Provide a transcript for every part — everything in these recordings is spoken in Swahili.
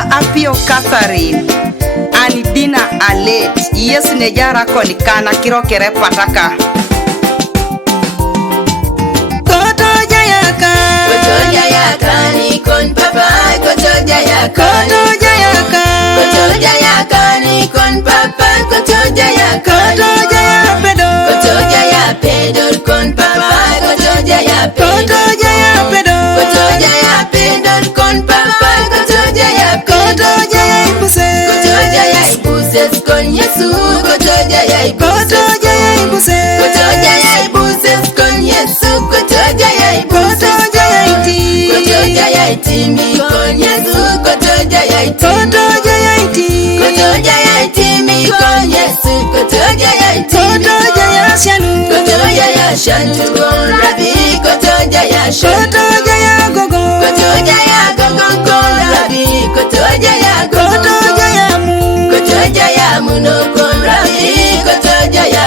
Mama Apio Catherine ani Dina Alet Yesu ne jara koni kana kirokere pataka Koto jayaka ni kon papa Koto jayaka ni kon papa Koto jayaka pedo kon papa Koto jaya pedo kon papa Koto jaya ibuses kon Yesu Koto jaya ibuses kon Yesu Koto jaya itimi kon Yesu Koto jaya itimi kon Yesu Koto jaya shantu kon Rabi Koto jaya shantu gogo kon Rabi Koto jaya muno kon Rabi Koto jaya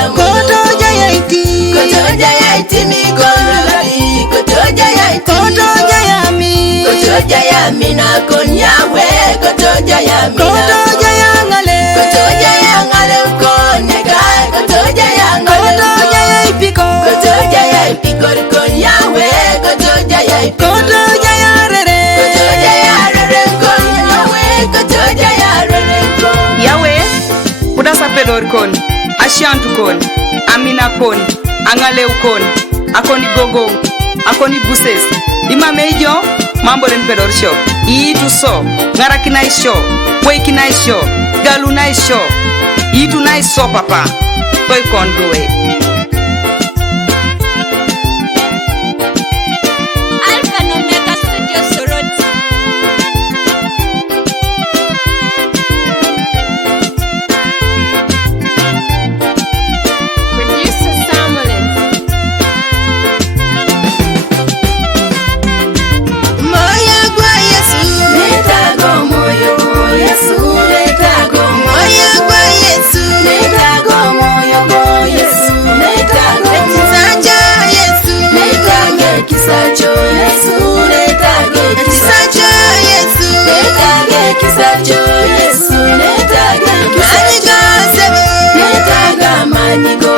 itimi kon Rabi Koto jaya mina kon Yahweh Koto jaya mina ngale kon negai Koto jaya ipiko kon Yahweh Koto jaya rere kon Yahweh Koto jaya rere kon Yahweh kudasa pedor kon ashantu kon amina kon angalew kon akoni gogo akoni buses imamejo mambo ren pedor show itu so ngara kinai show boy kinai show galu nai show itu nai so papa toy kon doe Kisacho Yesu netage manigo